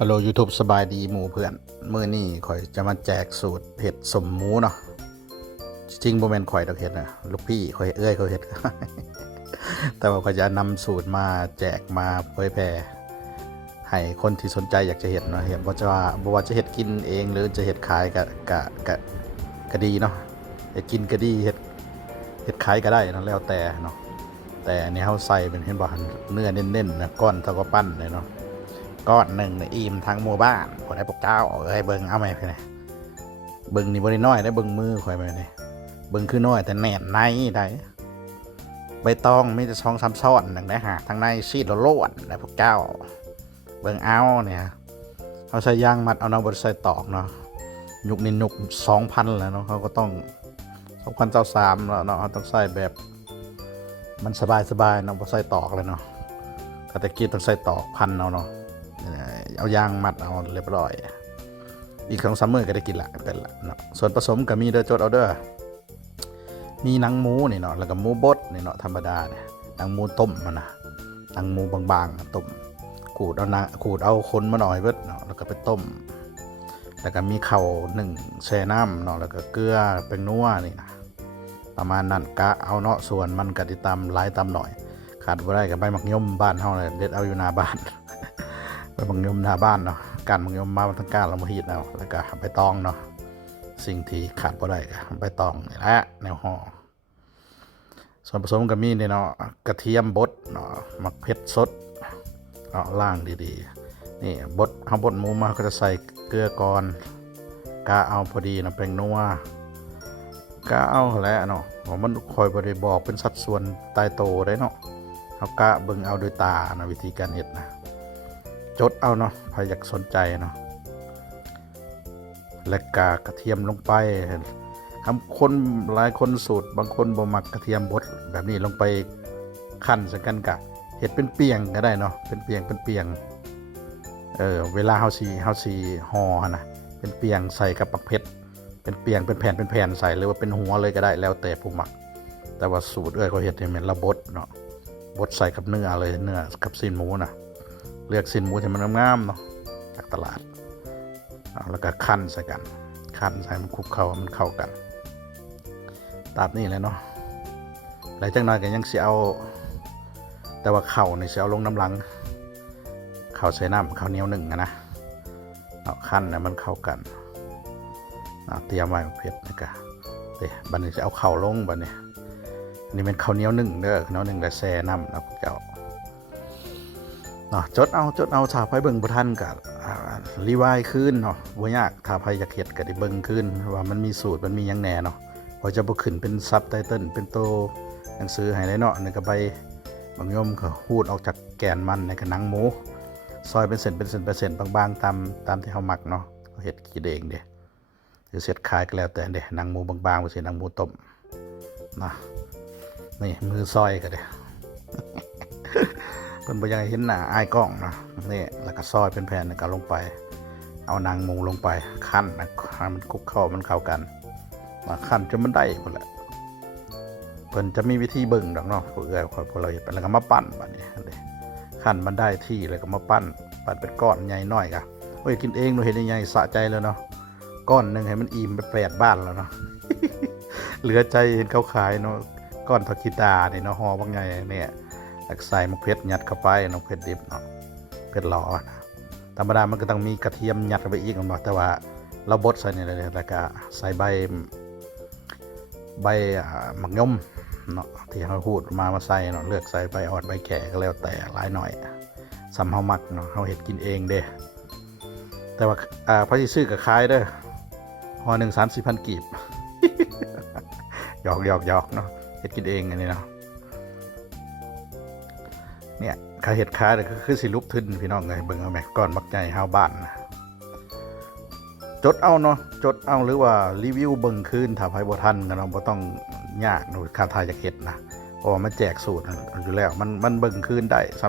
ฮัลโหลยูทูบสบายดีหมู่เพื่อนมื้อนี้ข่อยจะมาแจกสูตรเห็ดสมหมูเนาะจริงๆบ่แม่นข่อยดอกเห็ดนะลูกพี่ข่อยเอ้ยเขาเห็ด แต่ว่าข่อยจะนำสูตรมาแจกมาเผยแพร่ให้คนที่สนใจอยากจะเห็ดเนาะเห็นว่าจะว่าบ่ว่าจะเห็ดกินเองหรือจะเห็ดขายก็ก็ก็ก็ดีเนาะเห็ดกินก็ดีเห็ดเห็ดขายก็ได้นะแล้วแต่เนาะแต่อันนี้เฮาใส่เป็นเห็นบ่เนื้อเน้นๆนะก้อนเท่ากับปั้นเลยเนาะ ก้อนหนึ่งในอิ่มทั้งหมู่บ้านขอได้ปกเจ้าเอ้ยเบิงเอาไหมพี่นี่ยเบิงนี่บ่ได้น้อยได้เบิงมือข่อยไปเนี่ยเบิงคือน้อยแต่แน่นในได้ใบตองมีแต่ช่องซ้ำซ้อนหนึ่งได้หาทั้งในซีดโลดๆนะพวกเจ้า เบิงเอาเนี่ยเอาใส่ยางมัดเอาเนาะบนใส่ตอกเนาะยุคนี้ยุคสองพันแล้วเนาะเขาก็ต้องสองพันเจ้าสามแล้วเนาะต้องใส่แบบมันสบายสบายเนาะบ่ใส่ตอกเลยเนาะถ้าตะกี้ต้องใส่ตอกพันเอาเนาะ เอายางมัดเอาเรียบร้อย อีกสองสามมื้อก็ได้กินละเป็นละเนาะส่วนผสมก็มีเด้อจดเอาเด้อมีหนังหมูนี่เนาะแล้วก็หมูบดนี่เนาะธรรมดาเนี่ยหนังหมูต้มมันนะหนังหมูบางๆต้มขูดเอานะขูดเอาคนมาหน่อยเบิดเนาะแล้วก็ไปต้ม แล้วก็มีเข่าวหนึ่งแช่น้ำเนาะแล้วก็เกลือเป็นนัวนี่นะประมาณนั้นกะเอาเนาะส่วนมันก็ติตำหลายตำหน่อยขาดบ่ได้กับใบมักยมบ้านเฮาเลยเด็ดเอาอยู่หน้าบ้าน ไปบังยมหน้าบ้านเนาะการบังยมมาทั้งการเรามาฮีดเอาแล้วก็ใบตองเนาะสิ่งที่ขาดบ่ได้ก็ใบตองนี่แหละแนวห่อส่วนผสมก็มีเนี่ยเนาะกระเทียมบดเนาะมักเผ็ดสดเอาล่างดีๆนี่บดเอาบดหมูมาก็จะใส่เกลือก่อนกาเอาพอดีนะแป้งนัวกาเอาแหล้วเนาะเพราะมันคอยบ่ได้บอกเป็นสัดส่วนตายโตได้เนาะเอากะเบิ่งเอาโดยตานะวิธีการเฮ็ดนะ จดเอาเนาะใครอยากสนใจเนาะและกากระเทียมลงไปคำคนหลายคนสูตร บางคนบ่มักกระเทียมบดแบบนี้ลงไปขั้นสักกันกะเห็ดเป็นเปียงก็ได้เนาะเป็นเปียงเป็นเปียงเออเวลาเฮาสีเฮาสีห่อหั่นะเป็นเปียงใส่กับปักเพชรเป็นเปียงเป็นแผ่นเป็นแผ่นใส่หรือว่าเป็นหัวเลยก็ได้แล้วแต่ผู้มัก แต่ว่าสูตรเอ้ยเขาเห็ดเนี่ยเป็นระบดเนาะบดใส่กับเนื้อเลยเนื้อกับซีนหมูนะ เลือกสินหมูที่มันงามๆเนาะจากตลาดเอาแล้วก็คั่นใส่กันคั่นใส่มันคลุกเข้ามันเข้ากันตามนี้เลยเนาะหลังจากนั้นก็ยังเสิเอา แต่ว่าเข่าในเสียเอาลงน้ำหลัง เข่าใส่น้ำข้าวเหนียวหนึ่งนะเอาคั่นเนี่ยมันเข้ากันเตรียมไว้เผ็ดนะกะเดี๋ยวบันนี้จะเอาเข่าลงบันนี้อันนี่เป็นข้าวเหนียวหนึ่งเด้อข้าวเหนียวหนึ่งแต่แซ่น้ำนะพวกเจ้า เนาะจดเอาจดเอาถ้าไผเบิ่งบ่ทันก็อ่ารีวายคืนเนาะบ่ยากถ้าไผอยากเฮ็ดก็ได้เบิ่งคืนว่ามันมีสูตรมันมีหยังแหน่เนาะพอจะบ่ขึ้นเป็นซับไตเติลเป็นโตหนังสือให้ได้เนาะนี่ก็ใบบางยมก็หูดออกจากแกนมันในกระนังหมูซอยเป็นเส้นเป็นเส้นเป็นเส้นบางๆตามตามที่เฮามักเนาะเฮ็ดกินเองเด้หรือเสร็จขายก็แล้วแต่เด้หนังหมูบางๆบ่ใช่หนังหมูต้มนะนี่มือซอยก็เด้ เพิ่นบอยังเห็นหน้าอายกล้องนะนี่แล้วก็ซอยเป็นแผ่นแล้วก็ลงไป เอานางมูลงไปคั่นนะให้มันคุกเข้ามันเข้ากันมาคั่นจนมันได้พุ่นแหละเพิ่นจะมีวิธีเบิ่งดอกเนาะผู้เอื้อยพอเราเฮ็ดไปแล้วก็มาปั้นบัดนี้อันนี้นมันได้ที่แล้วก็มาปั้นปั้นเป็นก้อนใหญ่น้อยกะโอ้ยกินเองหนูเห็นใหญ่สะใจแล้วเนาะก้อนหนึ่งให้มันอิ่มไปแปดบ้านแล้วเนาะเหลือใจเห็นเขาขายเนาะก้อนทอกิตาเนี่ยเนาะห่อบางไงเนี่ย แล้วใส่มะเขือยัดเข้าไปเนาะเผ็ดดิบเนาะเผ็ดหลอนะธรรมดามันก็ต้องมีกระเทียมยัดเข้าไปอีกเนาะแต่ว่าเราบดใส่นี่เลยแล้วก็ใส่ใบใบอ่าหมักยมเนาะที่เขาพูดมามาใส่เนาะเลือกใส่ใบอ่อนใบแก่ก็แล้วแต่หลายหน่อยสำเฮามักเนาะเฮาเห็ดกินเองเด้แต่ว่าอ่าพระที่ซื้อกับขายเด้อห่อหนึ่งสามสี่พันกีบหยอกหยอกหยอกเนาะเห็ดกินเองอันนี้เนาะ เนี่ยขาเห็ดค้าเนี่ยคือสิลุกทึนพี่น้องเลยเบิ่งเอาแม็กก่อนมักใจห้าวบ้านนะจดเอาเนาะจดเอาหรือว่ารีวิวเบิ่งคืนถ้าไผบ่ทันก็เนาะบ่ต้องยากหนูคาทายจากเห็ดนะเพราะมันแจกสูตรอยู่แล้วมันมันเบิ่งคืนได้ซ้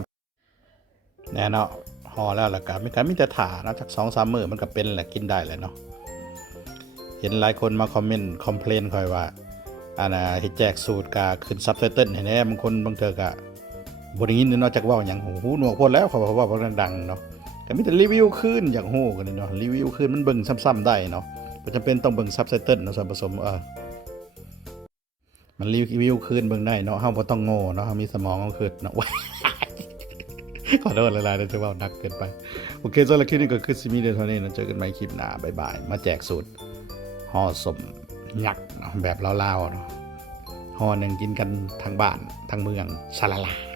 ำแน่เนาะห่อแล้วล่ะก็มีการมีแต่ถานะจาก2-3มื้อมันก็เป็นแหละกินได้แหละเนาะเห็นหลายคนมาคอมเมนต์คอมเพลนคอยว่าอันน่ะเฮ็ดแจกสูตรกะขึ้นซับไตเติลให้แน่บางคนบางเทื่อก็ บริงินนอกจากว่าอย่างหูหนวกพูดแล้วเขาบอกว่าเพราะดังเนาะก็มีแต่รีวิวขึ้นอย่างโหกันเลยเนาะรีวิวขึ้นมันเบิ่งซ้ำๆได้เนาะบ่จำเป็นต้องเบิ่งซับไตเติลเนาะส่วนผสมเออมันรีวิวขึ้นเบิ่งได้เนาะเฮาบ่ต้องโง่เนาะเฮามีสมองเอาขึ้นเนาะขอโทษหลายๆนะจะเว่าหนักเกินไป โอเคสำหรับคลิปนี้ก็คือซิมีเดยเท่านี้นะเจอกันใหม่คลิปหน้าบ๊ายบาย มาแจกสูตรห่อสมยักษ์แบบลาวๆเนาะห่อหนึ่งกินกันทั้งบ้านทั้งเมืองชาลาลา